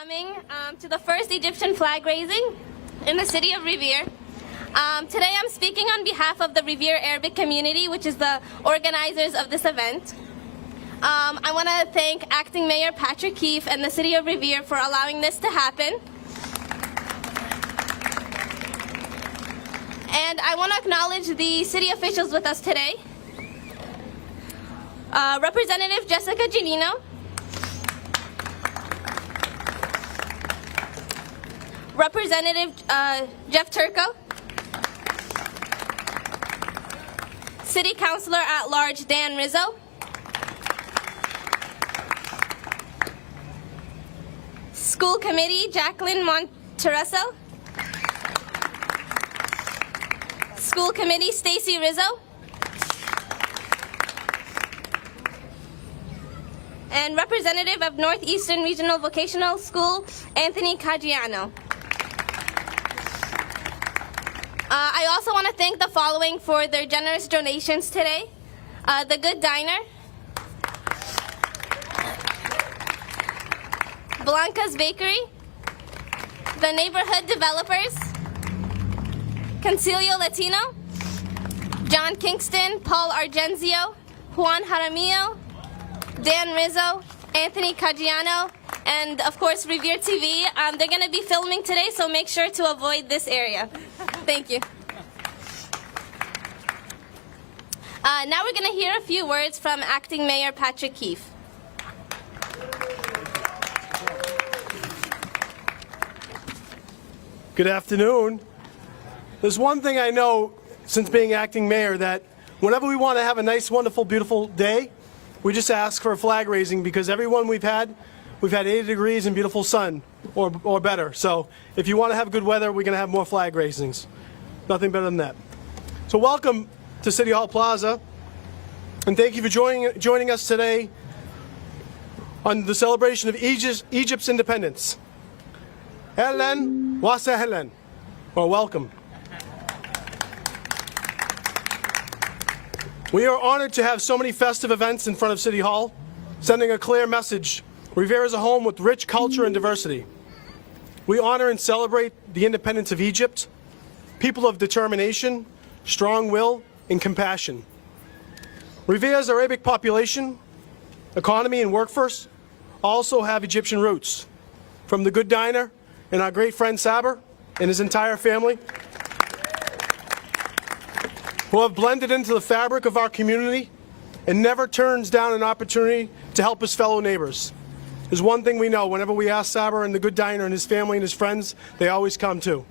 Coming to the first Egyptian flag raising in the city of Revere. Today I'm speaking on behalf of the Revere Arabic community, which is the organizers of this event. I want to thank Acting Mayor Patrick Keefe and the city of Revere for allowing this to happen. And I want to acknowledge the city officials with us today. Representative Jessica Giannino, Representative Jeff Turco, City Councilor at Large Dan Rizzo, School Committee Jacqueline Montereso, School Committee Stacy Rizzo, and Representative of Northeastern Regional Vocational School Anthony Caggiano. I also want to thank the following for their generous donations today. The Good Diner, Blanca's Bakery, the Neighborhood Developers, Concilio Latino, John Kingston, Paul Argenzio, Juan Jaramillo, Dan Rizzo, Anthony Caggiano, and of course Revere TV. They're going to be filming today, so make sure to avoid this area. Thank you. Now we're going to hear a few words from Acting Mayor Patrick Keefe. Good afternoon. There's one thing I know since being acting mayor, that whenever we want to have a nice, wonderful, beautiful day, we just ask for a flag raising, because every one we've had 80 degrees and beautiful sun or better. So if you want to have good weather, we're going to have more flag raisings. Nothing better than that. So welcome to City Hall Plaza, and thank you for joining us today on the celebration of Egypt's independence. Ahlan wa sahlan, or welcome. We are honored to have so many festive events in front of City Hall, sending a clear message. Revere is a home with rich culture and diversity. We honor and celebrate the independence of Egypt, people of determination, strong will, and compassion. Revere's Arabic population, economy, and workforce also have Egyptian roots. From the Good Diner and our great friend Saber and his entire family, who have blended into the fabric of our community and never turns down an opportunity to help his fellow neighbors. There's one thing we know: whenever we ask Saber and the Good Diner and his family and his friends, they always come too.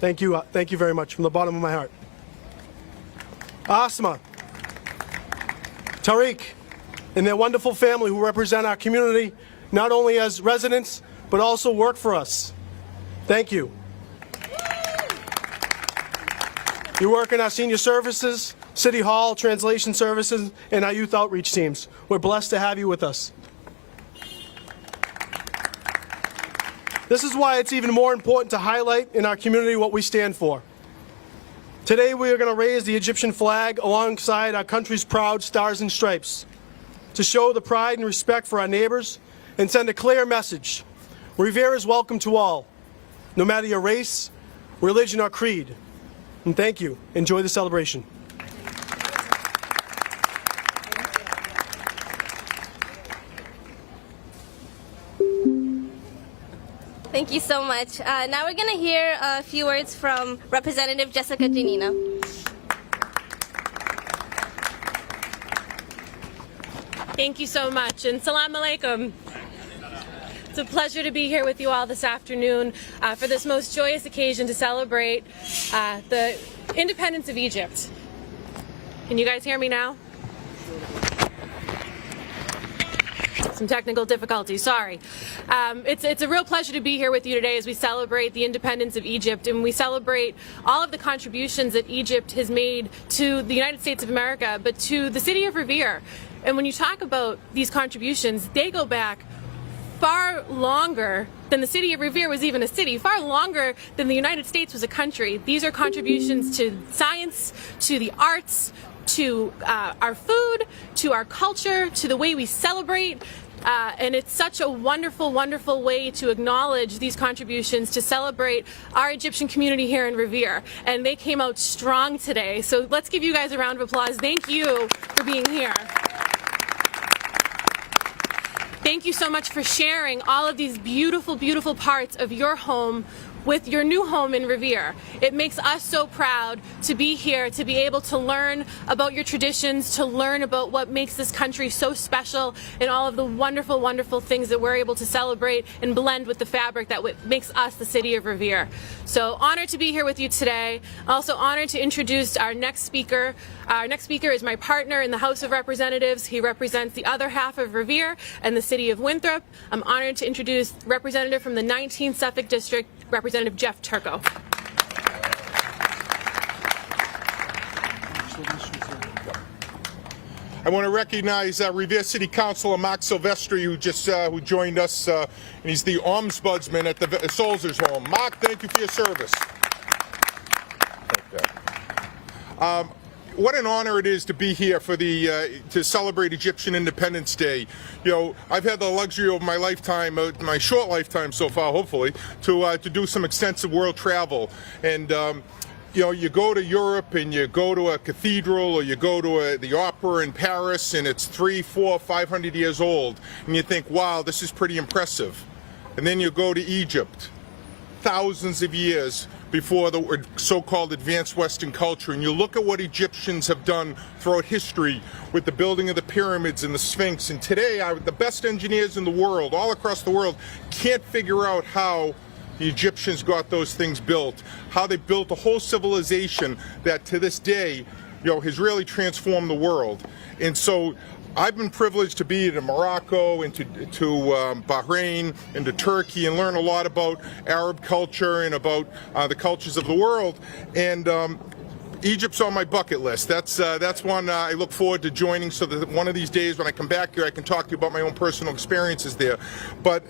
Thank you very much from the bottom of my heart. Asma, Tariq, and their wonderful family who represent our community, not only as residents, but also work for us. Thank you. You work in our senior services, City Hall, translation services, and our youth outreach teams. We're blessed to have you with us. This is why it's even more important to highlight in our community what we stand for. Today we are going to raise the Egyptian flag alongside our country's proud stars and stripes to show the pride and respect for our neighbors and send a clear message. Revere is welcome to all, no matter your race, religion, or creed. And thank you. Enjoy the celebration. Thank you so much. Now we're going to hear a few words from Representative Jessica Giannino. Thank you so much, and salam alaikum. It's a pleasure to be here with you all this afternoon for this most joyous occasion to celebrate the independence of Egypt. Can you guys hear me now? Some technical difficulties, sorry. It's a real pleasure to be here with you today as we celebrate the independence of Egypt, and we celebrate all of the contributions that Egypt has made to the United States of America, but to the city of Revere. And when you talk about these contributions, they go back far longer than the city of Revere was even a city, far longer than the United States was a country. These are contributions to science, to the arts, to our food, to our culture, to the way we celebrate, And it's such a wonderful, wonderful way to acknowledge these contributions, to celebrate our Egyptian community here in Revere. And they came out strong today. So let's give you guys a round of applause. Thank you for being here. Thank you so much for sharing all of these beautiful, beautiful parts of your home with your new home in Revere. It makes us so proud to be here, to be able to learn about your traditions, to learn about what makes this country so special and all of the wonderful, wonderful things that we're able to celebrate and blend with the fabric that makes us the city of Revere. So honored to be here with you today. Also honored to introduce our next speaker. Our next speaker is my partner in the House of Representatives. He represents the other half of Revere and the city of Winthrop. I'm honored to introduce Representative from the 19th Suffolk District, Representative Jeff Turco. I want to recognize Revere City Councilor Mark Silvestri, who joined us, and he's the ombudsman at the Solzer's Home. Mark, thank you for your service. Okay. What an honor it is to be here for to celebrate Egyptian Independence Day. You know, I've had the luxury of my lifetime, my short lifetime so far, hopefully, to do some extensive world travel. And you know, you go to Europe and you go to a cathedral or you go to the opera in Paris and it's 300, 400, 500 years old, and you think, wow, this is pretty impressive. And then you go to Egypt, thousands of years before the so-called advanced Western culture, and you look at what Egyptians have done throughout history with the building of the pyramids and the Sphinx, and today the best engineers in the world, all across the world, can't figure out how the Egyptians got those things built, how they built a whole civilization that to this day, you know, has really transformed the world. And so I've been privileged to be to Morocco and to Bahrain and to Turkey and learn a lot about Arab culture and about the cultures of the world. And Egypt's on my bucket list. That's one I look forward to joining, so that one of these days when I come back here I can talk to you about my own personal experiences there. But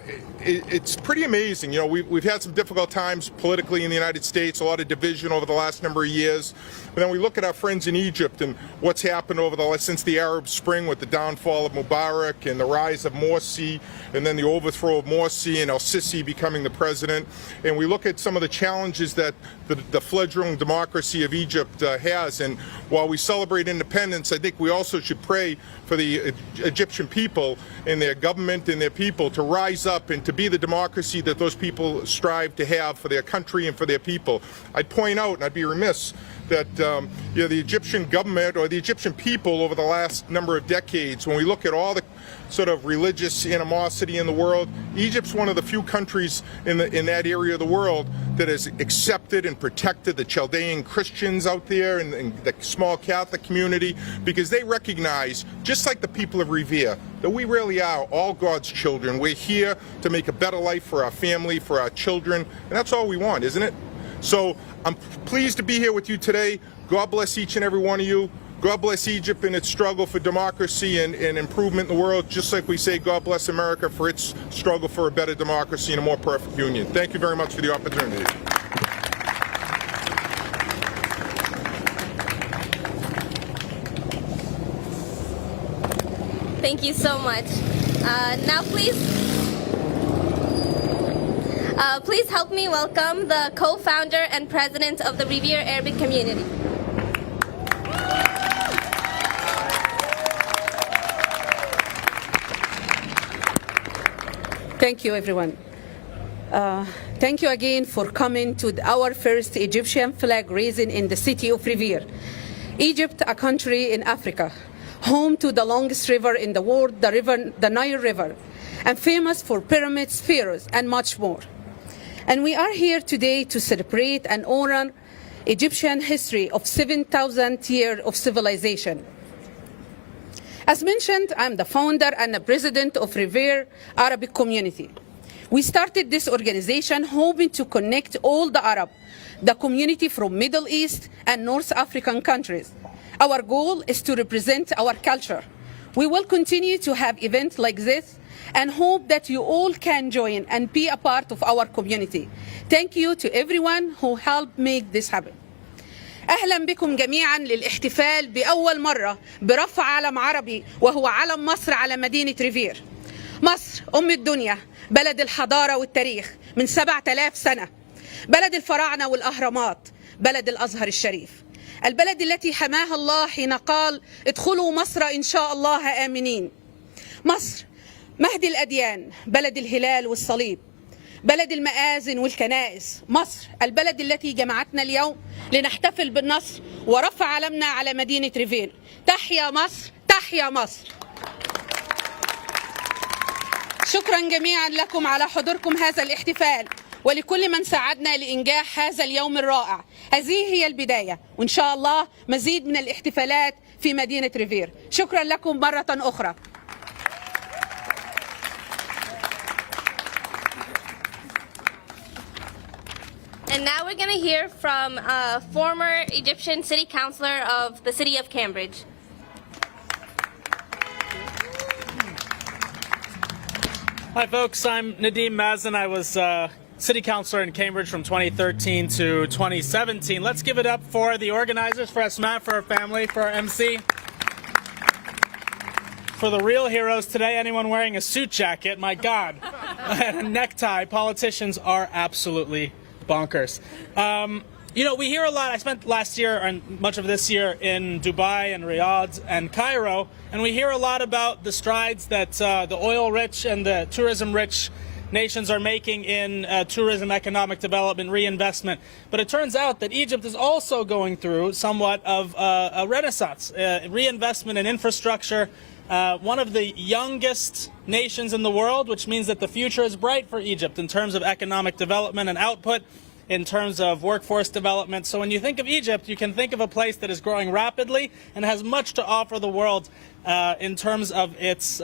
it's pretty amazing. You know, we've had some difficult times politically in the United States, a lot of division over the last number of years. But then we look at our friends in Egypt and what's happened since the Arab Spring with the downfall of Mubarak and the rise of Morsi and then the overthrow of Morsi and El-Sisi becoming the president. And we look at some of the challenges that the fledgling democracy of Egypt has. And while we celebrate independence, I think we also should pray for the Egyptian people and their government and their people to rise up and to be the democracy that those people strive to have for their country and for their people. I'd point out, and I'd be remiss, that you know, the Egyptian government or the Egyptian people over the last number of decades, when we look at all the sort of religious animosity in the world, Egypt's one of the few countries in that area of the world that has accepted and protected the Chaldean Christians out there and the small Catholic community, because they recognize, just like the people of Revere, that we really are all God's children. We're here to make a better life for our family, for our children, and that's all we want, isn't it? So I'm pleased to be here with you today. God bless each and every one of you. God bless Egypt in its struggle for democracy and improvement in the world, just like we say God bless America for its struggle for a better democracy and a more perfect union. Thank you very much for the opportunity. Thank you so much. Now please help me welcome the co-founder and president of the Revere Arabic community. Thank you, everyone. Thank you again for coming to our first Egyptian flag raising in the city of Revere. Egypt, a country in Africa, home to the longest river in the world, the Nile River, and famous for pyramids, pharaohs, and much more. And we are here today to celebrate and honor Egyptian history of 7,000 years of civilization. As mentioned, I'm the founder and the president of Revere Arabic Community. We started this organization hoping to connect all the community from Middle East and North African countries. Our goal is to represent our culture. We will continue to have events like this and hope that you all can join and be a part of our community. Thank you to everyone who helped make this happen. أهلا بكم جميعا للاحتفال بأول مرة برفع علم عربي وهو علم مصر على مدينة ريفير. مصر أم الدنيا، بلد الحضارة والتاريخ من 7000 سنة، بلد الفراعنة والأهرامات، بلد الأزهر الشريف، البلد التي حماها الله حين قال ادخلوا مصر إن شاء الله آمنين. مصر مهد الأديان، بلد الهلال والصليب، بلد المآذن والكنائس. مصر البلد التي جمعتنا اليوم لنحتفل بالنصر ورفع علمنا على مدينة ريفير. تحيا مصر، تحيا مصر. شكرا جميعا لكم على حضوركم هذا الاحتفال، ولكل من ساعدنا لإنجاح هذا اليوم الرائع. هذه هي البداية، وإن شاء الله مزيد من الاحتفالات في مدينة ريفير. شكرا لكم مرة أخرى. And now we're going to hear from a former Egyptian city councilor of the city of Cambridge. Hi, folks. I'm Nadeem Mazen. I was city councilor in Cambridge from 2013 to 2017. Let's give it up for the organizers, for Asma, for her family, for our MC. For the real heroes today, anyone wearing a suit jacket, my God, and a necktie. Politicians are absolutely bonkers. You know, we hear a lot. I spent last year and much of this year in Dubai and Riyadh and Cairo, and we hear a lot about the strides that the oil-rich and the tourism-rich nations are making in tourism, economic development, reinvestment. But it turns out that Egypt is also going through somewhat of a renaissance, reinvestment in infrastructure. One of the youngest nations in the world, which means that the future is bright for Egypt in terms of economic development and output, in terms of workforce development. So when you think of Egypt, you can think of a place that is growing rapidly and has much to offer the world in terms of its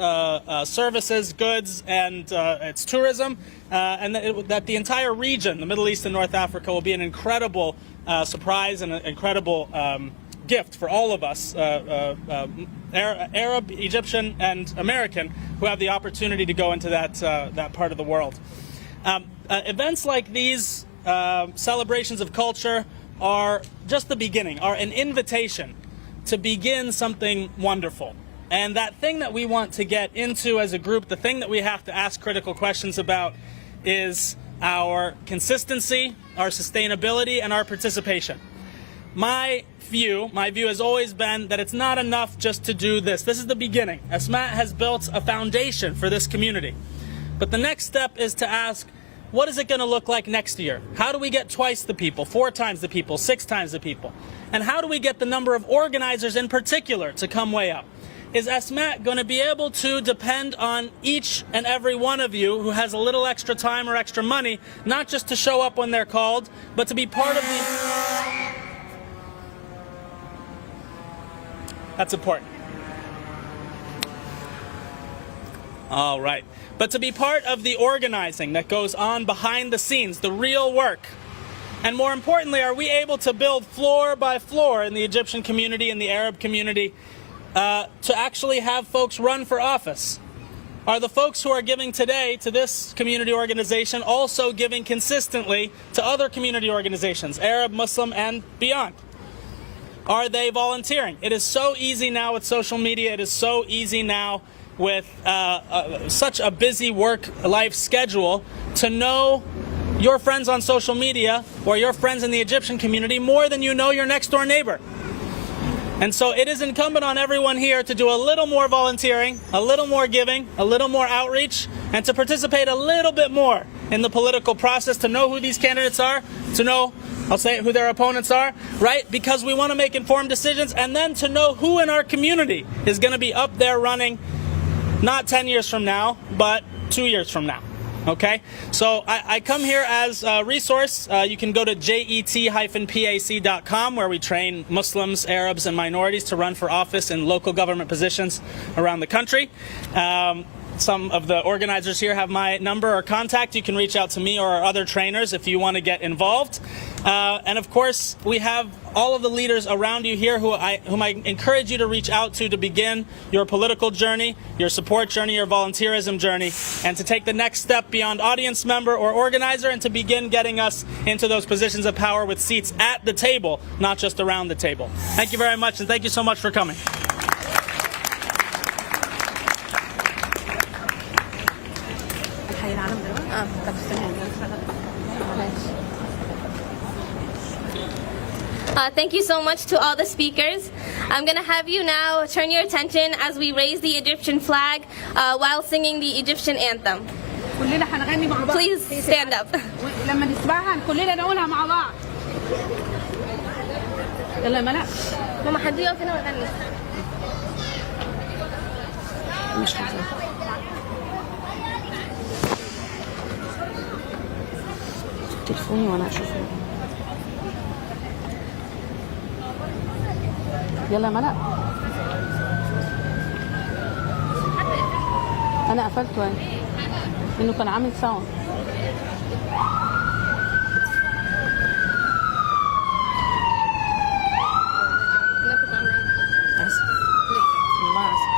services, goods, and its tourism, and that the entire region, the Middle East and North Africa, will be an incredible surprise and an incredible gift for all of us, Arab, Egyptian, and American, who have the opportunity to go into that part of the world. Events like these, celebrations of culture, are just the beginning, are an invitation to begin something wonderful. And that thing that we want to get into as a group, the thing that we have to ask critical questions about, is our consistency, our sustainability, and our participation. My view has always been that it's not enough just to do this. This is the beginning. Asma has built a foundation for this community. But the next step is to ask, what is it going to look like next year? How do we get twice the people, 4 times the people, 6 times the people? And how do we get the number of organizers in particular to come way up? Is Asma going to be able to depend on each and every one of you who has a little extra time or extra money, not just to show up when they're called, but to be part of the... That's important. All right. But to be part of the organizing that goes on behind the scenes, the real work. And more importantly, are we able to build floor by floor in the Egyptian community and the Arab community to actually have folks run for office? Are the folks who are giving today to this community organization also giving consistently to other community organizations, Arab, Muslim, and beyond? Are they volunteering? It is so easy now with social media. It is so easy now with such a busy work-life schedule to know your friends on social media or your friends in the Egyptian community more than you know your next-door neighbor. And so it is incumbent on everyone here to do a little more volunteering, a little more giving, a little more outreach, and to participate a little bit more in the political process, to know who these candidates are, to know, I'll say it, who their opponents are, right? Because we want to make informed decisions, and then to know who in our community is going to be up there running not 10 years from now, but 2 years from now. Okay? So I come here as a resource. You can go to jet-pac.com, where we train Muslims, Arabs, and minorities to run for office in local government positions around the country. Some of the organizers here have my number or contact. You can reach out to me or our other trainers if you want to get involved. And of course, we have all of the leaders around you here whom I encourage you to reach out to begin your political journey, your support journey, your volunteerism journey, and to take the next step beyond audience member or organizer and to begin getting us into those positions of power with seats at the table, not just around the table. Thank you very much, and thank you so much for coming. Thank you so much to all the speakers. I'm going to have you now turn your attention as we raise the Egyptian flag while singing the Egyptian anthem. كلنا هنغني مع بعض. Please stand up. لما نسمعها كلنا نقولها مع بعض. يلا ملا. ماما حد يقف هنا ويغني. مش حاضر. تليفوني وانا اشوفه. يلا ملا. انا قفلته يعني. انه كان عامل ساوند. أنا كنت عاملة إيه؟ اسف. ليه؟ والله اسف.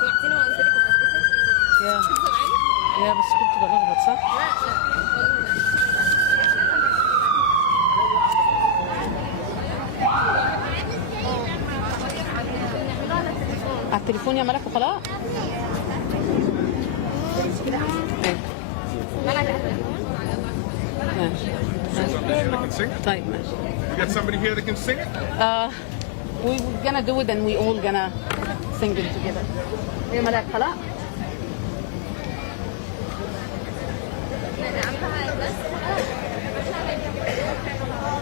سمعتيني وأنا قلت لك بتسكتي؟ يا سامعاني؟ يا بس كنت بلخبط صح؟ على التليفون يا ملك وخلاص. ماشي. Somebody that can sing it? طيب ماشي. You got somebody here that can sing it? We're gonna do it and we all gonna sing it together. يا ملك خلاص.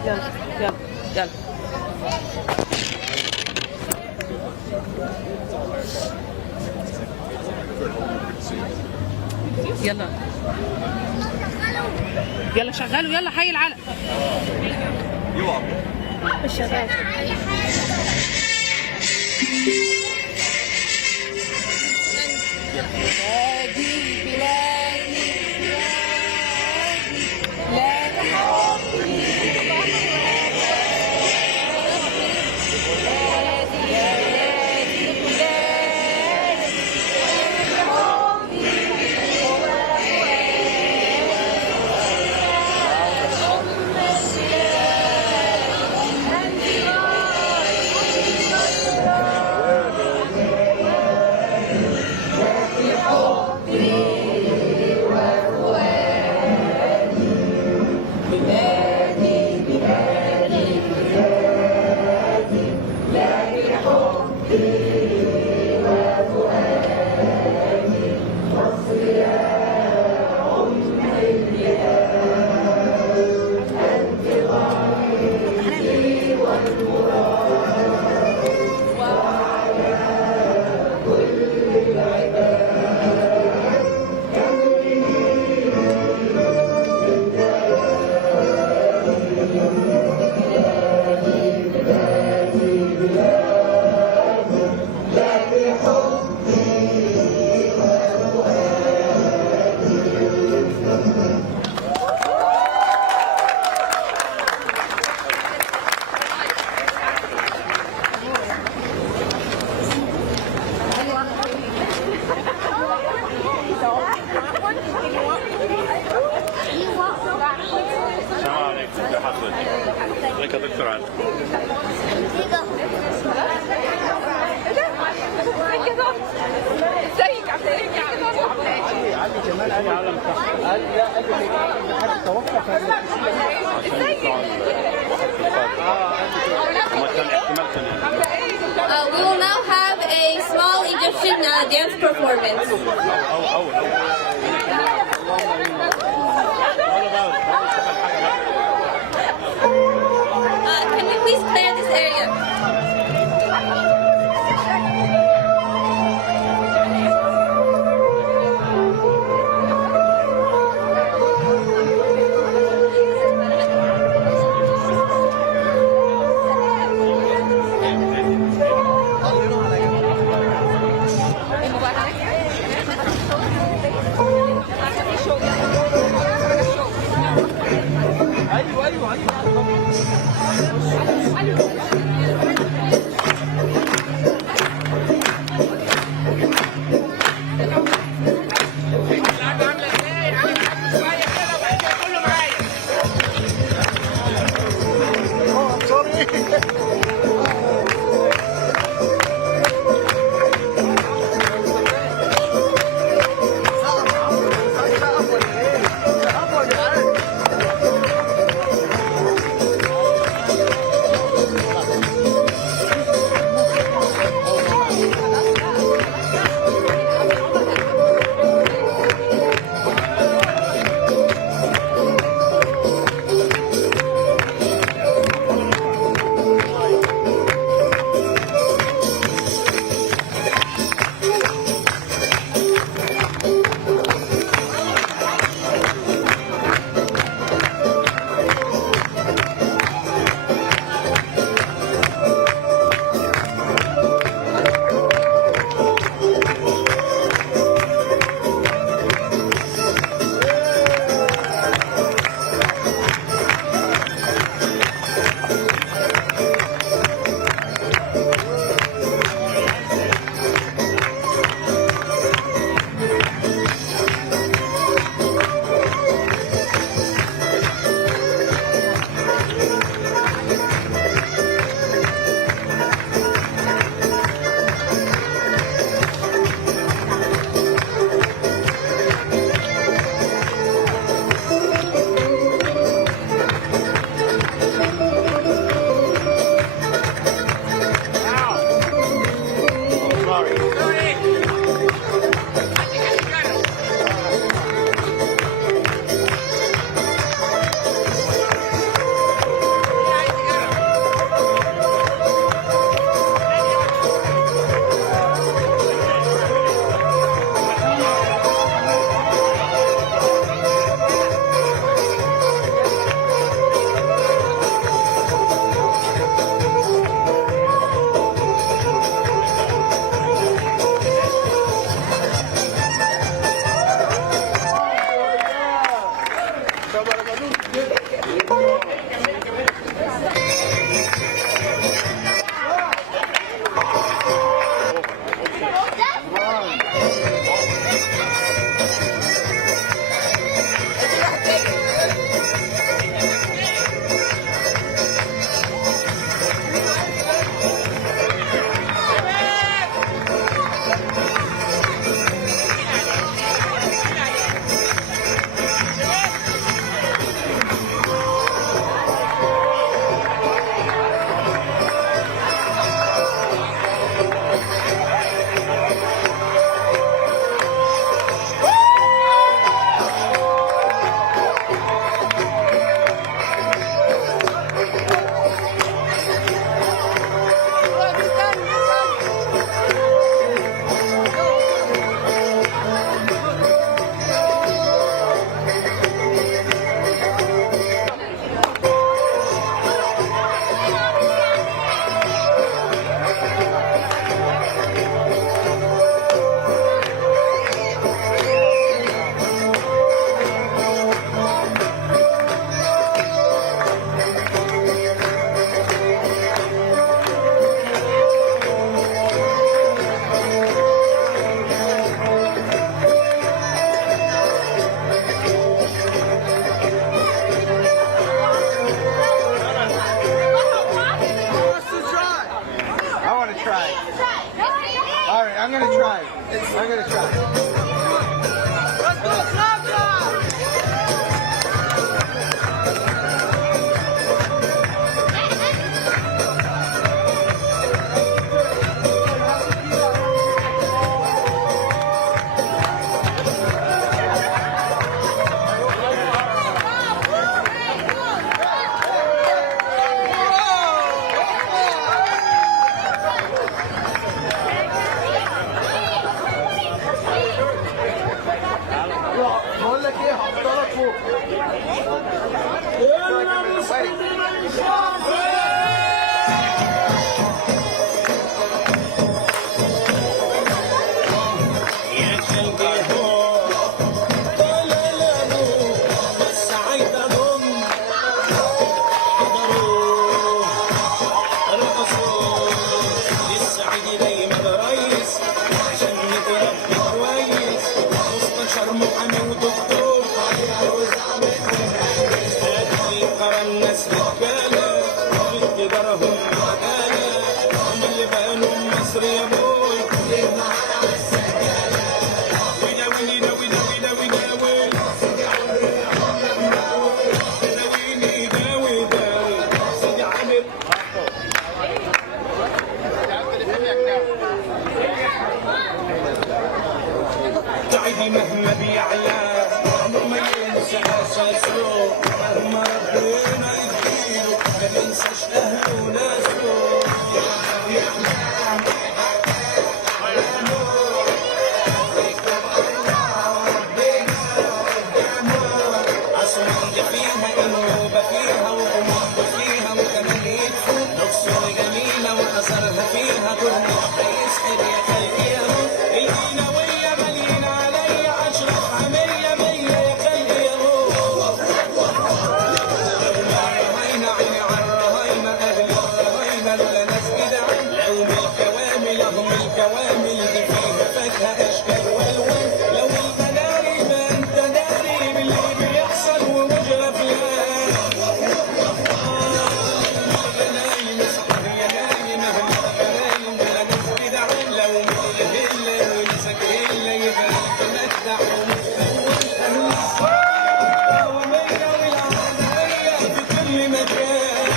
يلا يلا يلا. يلا يلا شغلوا يلا حي العلم. الشغال. بلادي بلادي بلادي لك دكتور عادل. ازيك عامله ايه يا عم كمان قال عالم قال لا قال حد توقف We will now have a small Egyptian dance performance. Can we please clear this area? ايوه try. All right, I'm gonna try. I'm gonna try. بقول لك ايه هحطها لك فوق. الناس رجاله جدارهم عداله هم اللي بقالهم مصر يا بوي وداويني داوي داوي داوي داوي داويني داوي داوي سيدي عامر تعبي مهما بيعلى عمره ما ينسى اساسه مهما ربنا يديله ما بينساش اهله وناسه عصمت فيها النوبة فيها وغموض فيها وكمان يدفن نقصه جميلة وأثرها فيها كل هيسحر يا خلقي اهو القناوية مالين عليا أشرف عمية مية يا خلقي اهو رهينة عيني عالرهينة أهل الرهينة لولا ناس جدعان لو من الكوامل هم الكوامل دي فيها فاكهة أشكال وألوان لو البداري ما أنت داري باللي بيحصل ومش غفلان غنايم اصحى يا نايم أهل الغنايم لا ناس جدعان لو من الهلة ولسك هلة يبقى تمتع ومتفوق أهل الصلاة ومية والعادية في كل مكان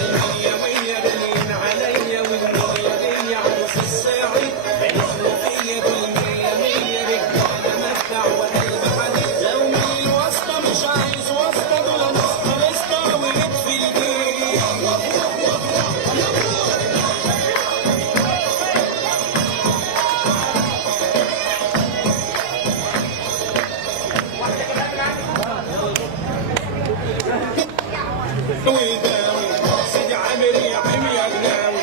المية مية غاليين عليا والمية دي عروس الساعي عيشوا فيا كل مية مية رجالة مدع وقلب حديد لو من الواسطة مش عايز واسطة دول ناس خلصنا ويكفي الجيل ويداوي سيدي عامر يا عمي يا غناوي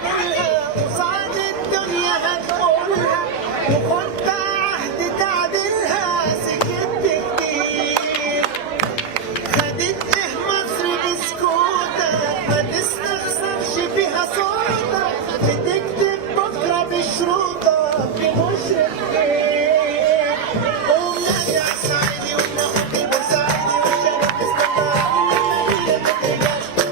قصاد الدنيا هتقولها وخدت عهد تعدلها سكت كتير خدت ايه مصر بسكوتك ما تستخسرش فيها صوتك بتكتب بكره بشروطك بمشرق خير قوم نادي على الصعيدي والنخل بورسعيدي والشرق اسكندراني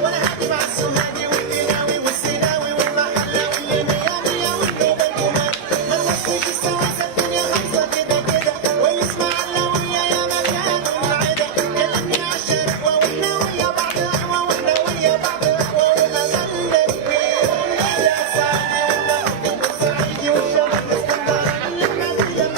وانا هادي مع السوهاجي والقناوي والسيناوي والمحله واللي مية مية والنوبه الجمال ما نوصيش السواسه الدنيا خمسه كده كده والاسماعيلاويه يا مكان والعدا كلمني على الشرق واحنا ويا بعض قهوه واحنا ويا بعض قهوه والامل ده كبير يا سعدي والنخل بورسعيدي والشرق اسكندراني المدينه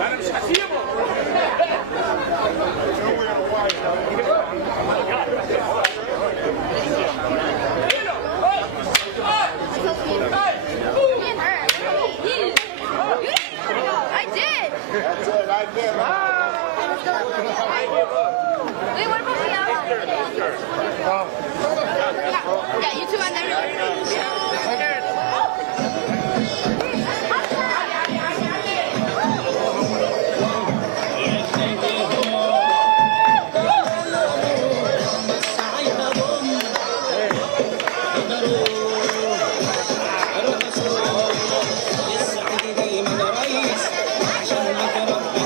انا مش هسيبه